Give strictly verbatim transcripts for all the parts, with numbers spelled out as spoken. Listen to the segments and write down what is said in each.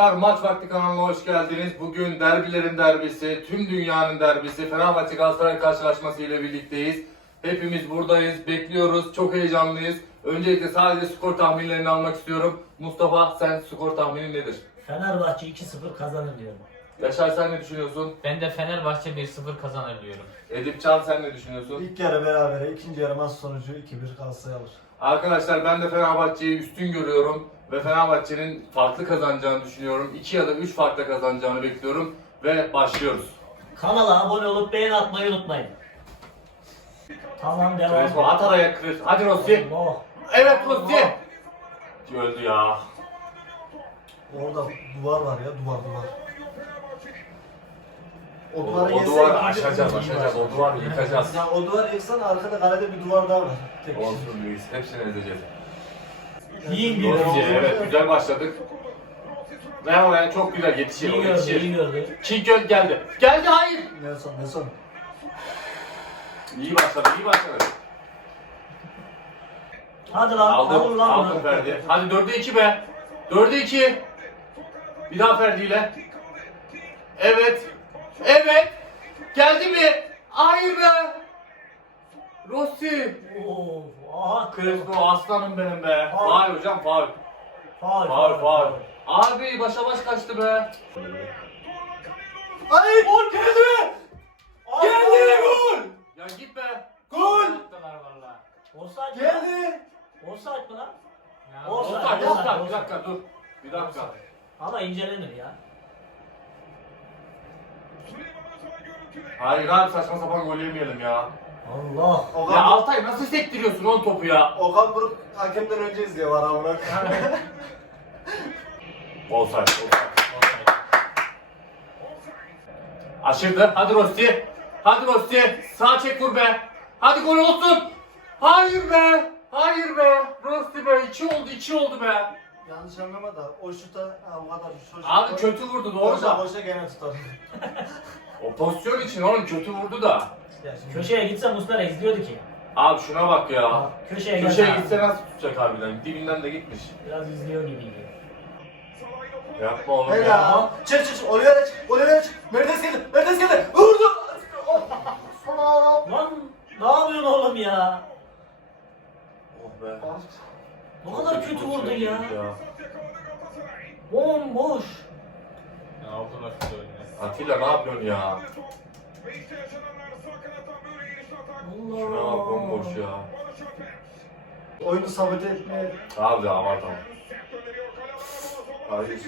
Merhabalar, Maç Vakti kanalına hoş geldiniz. Bugün derbilerin derbisi, tüm dünyanın derbisi, Fenerbahçe Galatasaray karşılaşması ile birlikteyiz. Hepimiz buradayız, bekliyoruz, çok heyecanlıyız. Öncelikle sadece skor tahminlerini almak istiyorum. Mustafa, sen skor tahminin nedir? Fenerbahçe iki sıfır kazanır diyorum. Yaşar, sen ne düşünüyorsun? Ben de Fenerbahçe bir sıfır kazanır diyorum. Edipcan, sen ne düşünüyorsun? İlk yarı berabere, ikinci yarı maç sonucu iki bir Galatasaray alır. Arkadaşlar, ben de Fenerbahçe'yi üstün görüyorum ve Fenerbahçe'nin farklı kazanacağını düşünüyorum. iki ya da üç farklı kazanacağını bekliyorum ve başlıyoruz. Kanala abone olup beğen atmayı unutmayın. Tamam, devam. Crespo at araya Crespo. Hadi Rossi. Allah. Evet Rossi. Öldü ya. Orada duvar var ya, duvar duvar. O, O, duvarı o yese duvarı ikinci- aşacağız, ikinci aşacağız. başlar. O duvarı yıkacağız. Ya o duvar yıksan arkada kalede bir duvar daha var. Tek kişi. Olsun Luis. Hepsini ezeceğiz. İyi bir Rossi, evet güzel başladık. Ve oraya çok güzel yetişir. İyi O gördü, yetişir. iyi gördü. Çiğköl geldi. Geldi, hayır. Nelson, Nelson. İyi başladı, iyi başladı. Hadi lan, alın Aldım, lan aldım bunu. Ferdi. Hadi dörde iki be. Dörde iki. Bir daha Ferdi ile. Evet. Evet. Geldi mi? Hayır be. Rossi. Of, aha. Crespo aslanım benim be. Faul. Faul hocam, faul. Faul, Faul, faul. Abi başa baş kaçtı be. Ay gol geldi! Geldi gol! Ya git be. Gol! Yaptılar valla. Offside mi? Geldi! Offside mi lan? Ya, Offside. Offside, offside. Bir offside. dakika dur. Bir dakika. Ama incelenir ya. Hayır abi, saçma sapan gol yemeyelim ya. Allah. Ya Okan, Altay, nasıl sektiriyorsun on topu ya? Okan Buruk hakemden önce izliyor var amına. Offside, offside. Aşırdı. Hadi Rossi. Hadi Rossi. Sağ çek vur be. Hadi gol olsun. Hayır be. Hayır be. Rossi be. İki oldu, iki oldu be. Yanlış anlama da o şuta ha, o kadar şu şuta. Abi kötü vurdu, doğru Boşa da. boşa gene tutar. O pozisyon için oğlum kötü vurdu da. Ya şimdi- Köşeye gitse Muslera izliyordu ki. Abi şuna bak ya. Köşeye Köşeye geldi. gitse nasıl tutacak harbiden? Dibinden de gitmiş. Biraz izliyor gibiydi. Yapma oğlum ya. Helal. Çık çık çık. Oliveira çık. Oliveira çık. Mertes geldi. Mertes geldi. Vurdu. Lan ne yapıyorsun oğlum ya? Oh be. Ne kadar kötü vurdu ya. ya. Bomboş. Ya aldılar şu oyunu. Atilla ne yapıyorsun ya? Allah. Şuna bak, bomboş ya. Oyunu sabote etmeye. Abi abartamam. Hayır.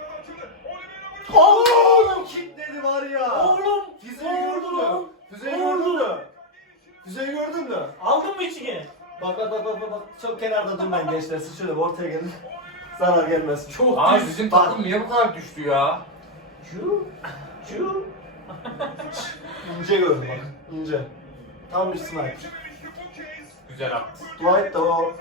Oğlum kilitledi var ya. Oğlum. Füzeyi Ne gördün oldu mü? lan? Füzeyi Ne gördün oldu? mü? Füzeyi gördün mü? Aldın mı içine? Bak bak bak bak bak. bak. Çok kenarda durmayın gençler. Siz şöyle ortaya gelin. Zarar gelmesin. Çok Abi düz. bizim Bak. takım niye bu kadar düştü ya? Şu. Şu. İnce gördüm bak. İnce. Tam bir sniper. Güzel attı. Dwight da o.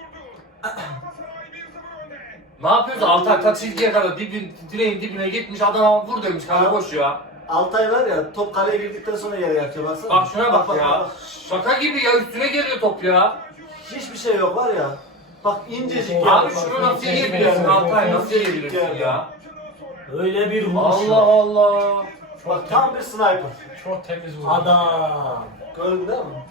Ne yapıyoruz? Altay ta çizgiye kadar dibin, direğin dibine gitmiş, adama vur demiş, kale boş ya. Altay var ya, top kaleye girdikten sonra yere yatıyor baksana. Bak şuna bak, ya. Şaka gibi ya, üstüne geliyor top ya. Hiçbir şey yok var ya. Bak incecik Abi yer. Abi bak, şunu nasıl incecik yiyebilirsin yer. Altay, nasıl İncecik yiyebilirsin yer. ya? Öyle bir vuruş. Allah Allah. Bak tam bir sniper. Çok temiz vurdu. Adam. Gördün değil mi?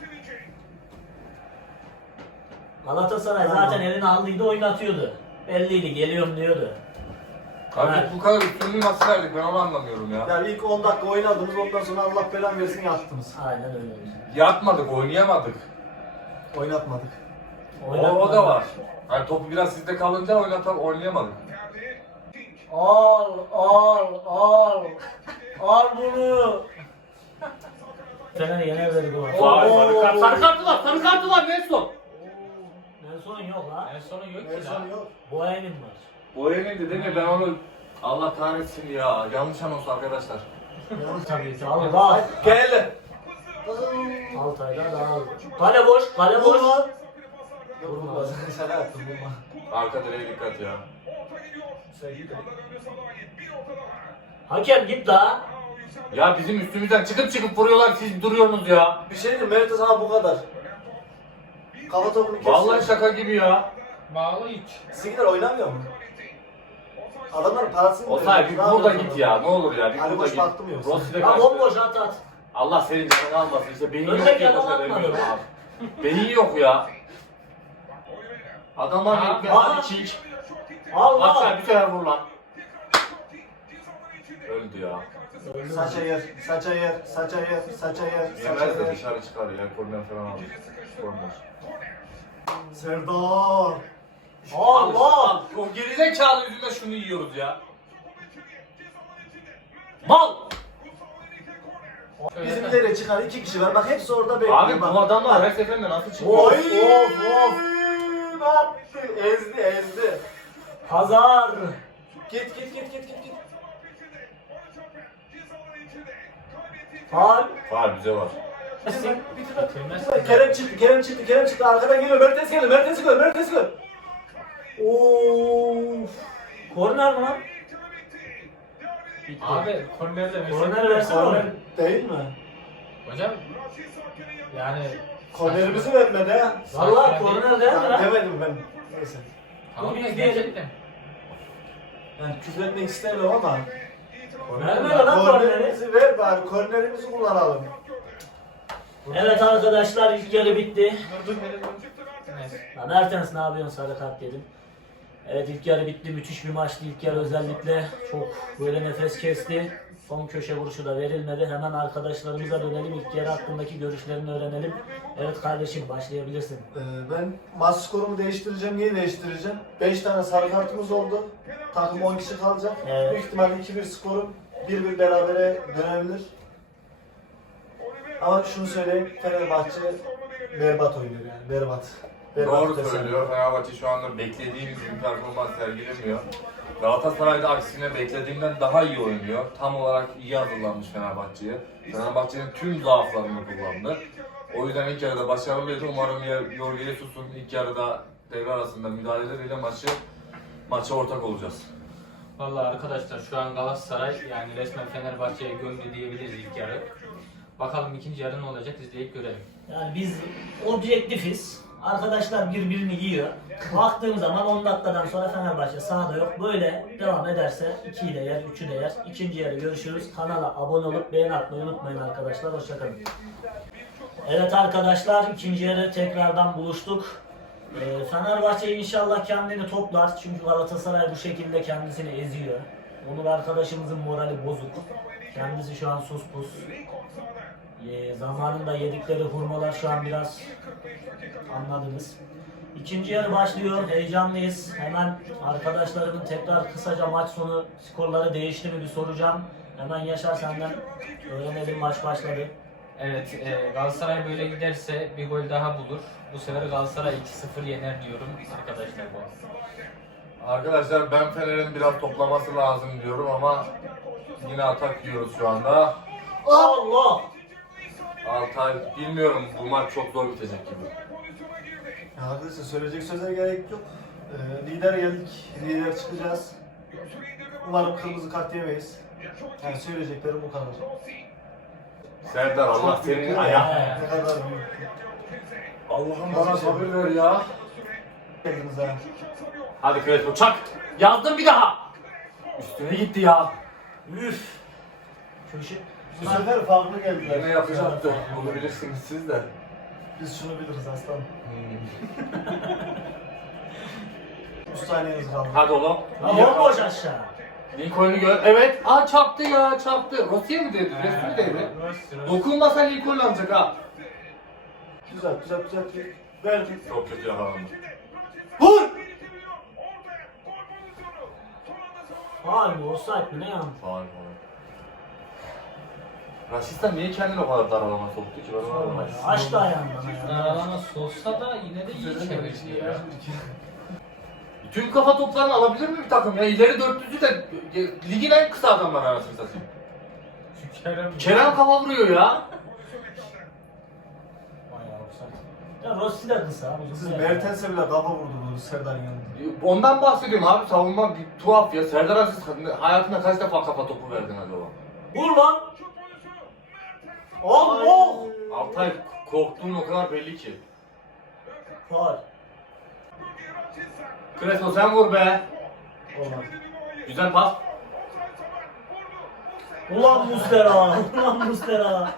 Galatasaray zaten elini aldıydı oynatıyordu. Belliydi, geliyorum diyordu. Abi Evet. bu kadar üstünlüğü nasıl verdik, ben onu anlamıyorum ya. Yani ilk on dakika oynadınız, ondan sonra Allah belanı versin yattınız. Aynen öyle. Yatmadık, oynayamadık. Oynatmadık. O, o da var. Yani topu biraz sizde kalınca oynatam, oynayamadık. Al, al, al. Al bunu. Fener yener dedi bu. Vay, sarı kart, sarı kartı var, sarı kartı var Nelson. Nelson'un yok ha. En sonu yok ki Nelson la. yok. Boyan'ın var. O yenildi değil mi? Ben onu... Allah kahretsin ya. Yanlış anons arkadaşlar. Tabii ki al bak. Gel. Altay'da da al. Kale boş, kale boş. Vurma. Yok vurma. Şaka yaptım vurma. Arka direğe dikkat ya. Sen git. Hakem git la. Ya bizim üstümüzden çıkıp çıkıp vuruyorlar, siz duruyorsunuz ya. Bir şey diyeyim, Mertes abi bu kadar. Kafa topunu kesiyor. Vallahi şaka gibi ya. Bağlı hiç. Sigiler oynamıyor mu? Adamların parasını Osay bir burada git ya ne olur ya bir Ali burada boş git. baktım yoksa. Rossi'de Ya kaçtı. bomboş at at. Allah senin canını almasın işte beyin yok Öndeki diye adam boşa atmadı demiyorum be. abi. Beyin yok ya. Adama Ha, ekmek aha. hadi çiğ. Allah. Atsana bir sefer vur lan. Öldü ya. Saça yer, saça yer, saça yer, saça yer, saça Yemez de yer. dışarı çıkar ya korner falan alır. Korner. Serdar. Allah. O gerizekalı yüzünden şunu yiyoruz ya. Mal! Bizim nereye çıkar? İki kişi var. Bak hepsi orada bekliyor. Abi bak. bu adamlar her seferinde nasıl çıkıyor? Of of of. Ne yaptı? Ezdi ezdi. Hazar. Git git git git git git. Faul. Var bize var. Bitir bitir. Bitirmez. Kerem çıktı, Kerem çıktı, Kerem çıktı. Arkadan geliyor. Mertens geliyor, Mertens geliyor, Mertens geliyor. Of. Korner mi lan? Abi kornerde versene. Korner versene Korner onu. değil mi? Hocam yani Kornerimizi vermedi ha. Vallahi korner değil mi Ben lan? demedim ben. Neyse. Tamam ya Biz gerçekten. Yani küfür etmek istemiyorum ama. Verme lan korneri. Kornerimizi ver bari, kornerimizi kullanalım. Evet arkadaşlar ilk yarı bitti. Dur dur hele dur. Neyse. Ya Mertens ne yapıyorsun sarı kart dedim. Evet ilk yarı bitti. Müthiş bir maçtı. İlk yarı özellikle çok böyle nefes kesti. Son köşe vuruşu da verilmedi. Hemen arkadaşlarımıza dönelim. İlk yarı hakkındaki görüşlerini öğrenelim. Evet kardeşim başlayabilirsin. Ee, ben maç skorumu değiştireceğim. Niye değiştireceğim? beş tane sarı kartımız oldu. Takım on kişi kalacak. Evet. Büyük ihtimalle iki bir skorum bir bir berabere dönebilir. Ama şunu söyleyeyim, Fenerbahçe berbat oynuyor yani, berbat. Berbat Doğru desem. söylüyor. Fenerbahçe şu anda beklediğimiz bir performans sergilemiyor. Galatasaray'da aksine beklediğimden daha iyi oynuyor. Tam olarak iyi hazırlanmış Fenerbahçe'ye. Fenerbahçe'nin tüm zaaflarını kullandı. O yüzden ilk yarıda başarılıydı. Umarım Jorge Jesus'un ilk yarıda devre arasında müdahaleleriyle maçı maça ortak olacağız. Vallahi arkadaşlar şu an Galatasaray yani resmen Fenerbahçe'ye gömdü diyebiliriz ilk yarı. Bakalım ikinci yarı ne olacak izleyip görelim. Yani biz objektifiz. Arkadaşlar birbirini yiyor. Baktığım zaman on dakikadan sonra Fenerbahçe sahada yok. Böyle devam ederse ikiyi de yer, üçü de yer. İkinci yarı görüşürüz. Kanala abone olup beğeni atmayı unutmayın arkadaşlar. Hoşçakalın. Evet arkadaşlar ikinci yarı tekrardan buluştuk. Ee, Fenerbahçe inşallah kendini toplar. Çünkü Galatasaray bu şekilde kendisini eziyor. Onur arkadaşımızın morali bozuk. Kendisi şu an sus pus. Ee, zamanında yedikleri hurmalar şu an biraz anladınız. İkinci yarı başlıyor. Heyecanlıyız. Hemen arkadaşlarımın tekrar kısaca maç sonu skorları değişti mi bir soracağım. Hemen Yaşar senden öğrenelim maç başladı. Evet e, Galatasaray böyle giderse bir gol daha bulur. Bu sefer Galatasaray iki sıfır yener diyorum arkadaşlar bu. Arkadaşlar ben Fener'in biraz toplaması lazım diyorum ama yine atak yiyoruz şu anda. Allah! Altay bilmiyorum bu maç çok zor bitecek gibi. Ya arkadaşlar söyleyecek söze gerek yok. Ee, lider geldik, lider çıkacağız. Umarım kırmızı kart yemeyiz. Yani söyleyeceklerim bu kadar. Serdar Allah senin ayağına. Ne kadar büyük. Allah'ım bana sabır ver ya. Geldiniz ha. Hadi Crespo çak. Yazdım bir daha. Üstüne gitti ya. Üf! Köşe. Bu sefer farklı geldiler. Yine yapacaktı. Bunu bilirsiniz siz de. Biz şunu biliriz aslanım. üç saniyeniz kaldı. Hadi oğlum. Lan bomboş aşağı. Lincoln'u gör. Evet. Aa çarptı ya çarptı. Rossi'ye mi değdi? Resmi mi değdi? Dokunmasa Lincoln alacak ha. Güzel güzel güzel. Verdim. Çok kötü yakalandı. Vur! Faul mü? Offside mi? Ne yani? Faul faul. Raşit'ten niye kendini o kadar dar alana soktu ki? Ben onu anlamadım. Açtı ayağını bana ya. Daralama olsa da yine de iyi çevirdi ya. Tüm kafa toplarını alabilir mi bir takım ya? İleri dörtlüsü de e, ligin en kısa adamlar arasını satayım. Şu Kerem. Kerem kafa vuruyor ya. Bayağı offside. Ya Rossi de kısa. Siz uzun Mertens'e bile kafa vurdunuz Serdar'ın yanında. Ondan bahsediyorum abi. Savunma bir tuhaf ya. Serdar Aziz hayatında kaç defa kafa topu verdin acaba? Vur lan! Allah! Altay korktuğun o kadar belli ki. Faul. Crespo sen vur be. Olmaz. Güzel pas. Ulan Muslera, ulan Muslera.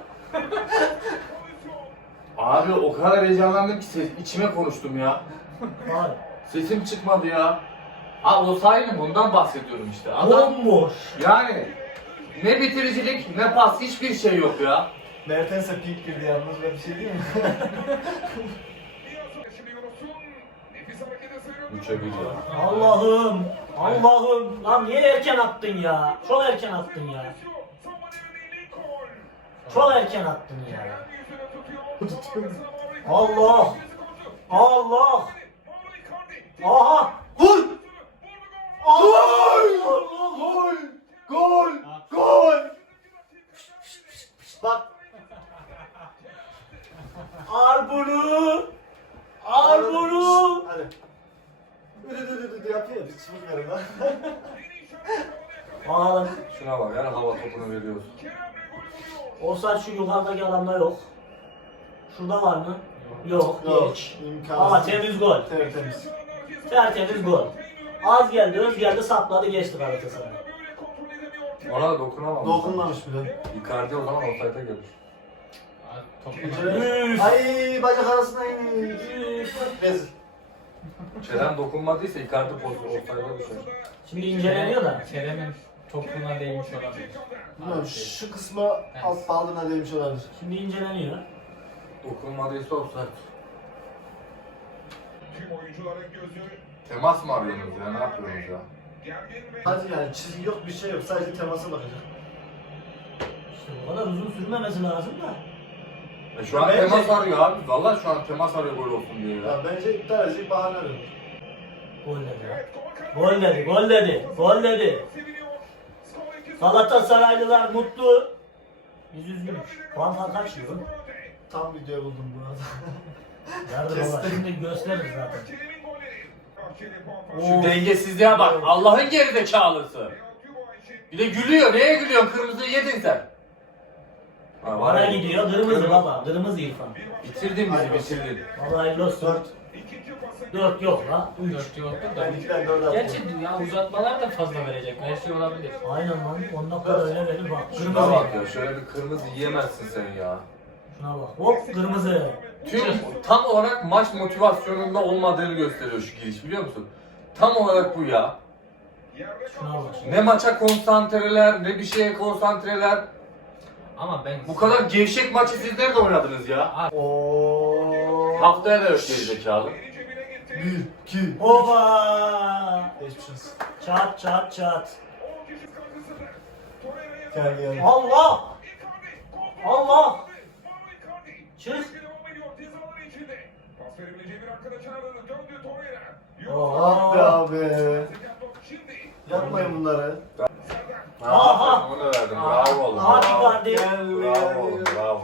Abi o kadar heyecanlandım ki ses, içime konuştum ya. Vay. Sesim çıkmadı ya. Abi o sahi bundan bahsediyorum işte. Adam Bomboş. yani ne bitiricilik ne pas hiçbir şey yok ya. Mertens'e pik girdi yalnız, ben bir şey diyeyim mi? Üçe bir ya. Allah'ım, Allah'ım. Lan niye erken attın ya? Çok erken attın ya. Çok erken attın ya. Allah. Allah. Aha. Vur! Allah. Gol! Gol! Gol! Bak. Al bunu. Al bunu. Hadi. Üdü üdü üdü üdü yapıyor ya, bir çubuk verin lan. Al. Şuna bak ya hava topunu veriyoruz. Offside şu yukarıdaki adamda yok. Şurada var mı? Yok. Yok, Geç. imkansız. Ama temiz gol. Tertemiz. Tertemiz gol. Az geldi, öz geldi, sapladı, geçti Galatasaray. Ona da dokunamam. Dokunmamış bile. Icardi o zaman offside'a gelir. Topuna Üf. Ay bacak arasına in. Rezil. Kerem dokunmadıysa Icardi pozu offside'a düşer. Şimdi inceleniyor da. Kerem'in topuna değmiş olabilir. Bilmiyorum, şu kısmı alt baldırına değmiş olabilir. Şimdi inceleniyor. Dokunmadıysa offside. Tüm oyuncuların gözü Temas mı arıyorsunuz ya? Ne yapıyorsunuz ya? gergin ve Hadi yani çizgi yok, bir şey yok, sadece temasa bakacak. İşte bu kadar uzun sürmemesi lazım da. E şu an Bence- temas arıyor abi. Vallahi şu an temas arıyor gol olsun diye ya. Ya bence iptal edecek bahane arıyor. Gol dedi. Gol dedi, gol dedi, gol dedi. seviniyor. Skor iki sıfır. Galatasaraylılar mutlu. Biz üzgünüz. Puan farkı kaç diyor? Tam videoyu buldum bu arada. Nerede baba? Şimdi gösteririz zaten. Kerem'in golleri. Bahçeli puan Oo. farkı. Şu dengesizliğe bak. Allah'ın gerizekalısı. Real Cuba için Bir de gülüyor. Neye gülüyorsun? Kırmızıyı yedin sen. Ha, var Bana ya. gidiyor, kırmızı baba, kırmızı İrfan. Bitirdin bizi bitirdin. Vallahi hayırlı olsun. Dört. ikinci pası. Dört yok la. Üç. Dört yoktu da. Ben ikiden dört attım. Gerçi ya uzatmalar da fazla verecek. Her şey olabilir. Aynen lan. on dakika öyle verir bak. Şuna Kırmızı. bak ya. Şöyle bir kırmızı yiyemezsin sen ya. Şuna bak. Hop kırmızı. Tüm tam olarak maç motivasyonunda olmadığını gösteriyor şu giriş biliyor musun? Tam olarak bu ya. Yerde Şuna bak. Ne maça konsantreler, ne bir şeye konsantreler. Ama ben Bu kadar gevşek maçı sizler de oynadınız ya. Ooo. Haftaya da yok gerizekalı. Eli cebine gitti. Bir, iki. Oba! Geçmiş olsun. Çat çat çat. on kişi sıkıntısıdır. Torreira'ya Gel gel. Allah! Icardi. Kontrol. Allah! Mauro Icardi. Çık. Baskı devam ediyor. Cezalar içinde. Pas verebileceği bir arkadaşını aradı. Döndü Torreira. Oha. Ah be abi. Şimdi. Yapmayın bunları. Serdar. Aha! Onu da verdim. Bravo oğlum. Hadi Bravo. Icardi. Bravo oğlum. Bravo.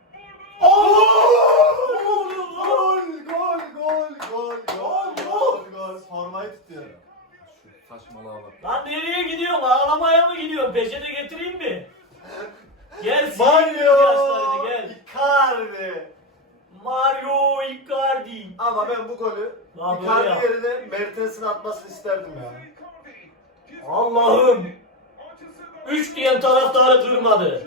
Gol! Gol! Gol! Gol! Gol! Gol! Gol! Formayı tutuyor. Şu saçmalığa bak. Lan nereye gidiyorsun? Ağlamaya mı gidiyorsun? Peşete getireyim mi? Gel sileyim Mario! yaşlarını gel. Icardi! Mario Icardi. Ama ben bu golü Lan böyle yap. Icardi yerine Mertens'in atmasını isterdim ya. Allah'ım. Üç diyen taraftarı kırmadı.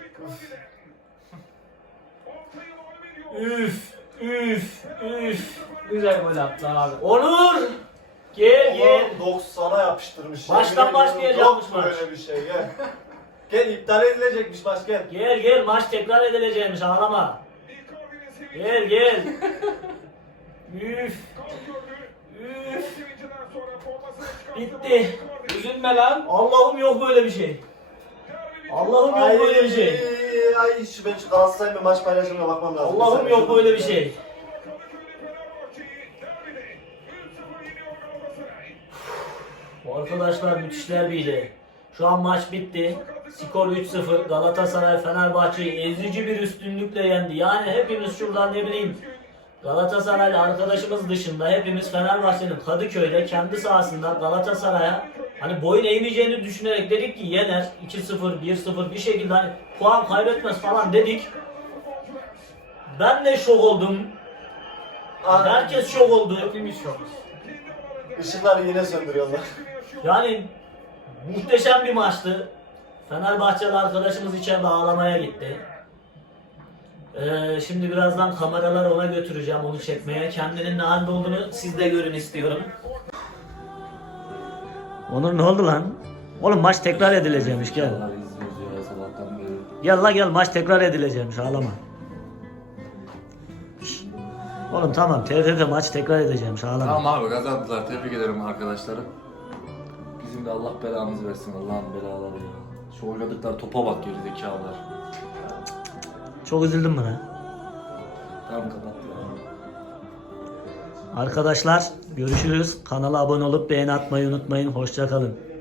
Üf, üf, üf. güzel gol attı abi. Onur. Gel gel. Oğlum doksana yapıştırmış. ya. Baştan Yemin ediyorum, başlayacakmış yok maç. böyle bir şey gel. Gel iptal edilecekmiş maç gel. Gel gel maç tekrar edileceğimiş ağlama. Gel gel. Üf. Üf. Bitti. Üzülme lan. Allah'ım yok böyle bir şey. Allah'ım yok böyle bir şey. Ay şu ben şu Galatasaray'la maç paylaşımına bakmam lazım. Allah'ım Bir yok saniye. böyle bir şey. Bu arkadaşlar müthişler biriydi. Şu an maç bitti. Skor üç sıfır. Galatasaray Fenerbahçe'yi ezici bir üstünlükle yendi. Yani hepimiz şuradan ne bileyim Galatasaraylı arkadaşımız dışında hepimiz Fenerbahçe'nin Kadıköy'de kendi sahasında Galatasaray'a hani boyun eğmeyeceğini düşünerek dedik ki yener iki sıfır bir sıfır bir şekilde hani puan kaybetmez falan dedik. Ben de şok oldum. Herkes şok oldu. Hepimiz şokuz. Işıkları yine söndürüyorlar. Yani Muhteşem bir maçtı. Fenerbahçeli arkadaşımız içeride ağlamaya gitti. Ee, şimdi birazdan kameralar ona götüreceğim, onu çekmeye. Kendinin ne halde olduğunu siz de görün istiyorum. Onur ne oldu lan? Oğlum maç tekrar edilecekmiş, gel. Gel la gel, maç tekrar edilecekmiş, ağlama. Şşş. Oğlum tamam, T F F maç tekrar edeceğimmiş, ağlama. Tamam abi, kazandılar. Tebrik ederim arkadaşlarım. Bizim de Allah belamızı versin, Allah'ın belaları ya. Şu oynadıkları topa bak, gerizekalılar. Çok üzüldüm buna. Tamam, kapat ya. Arkadaşlar görüşürüz. Kanala abone olup beğeni atmayı unutmayın. Hoşça kalın.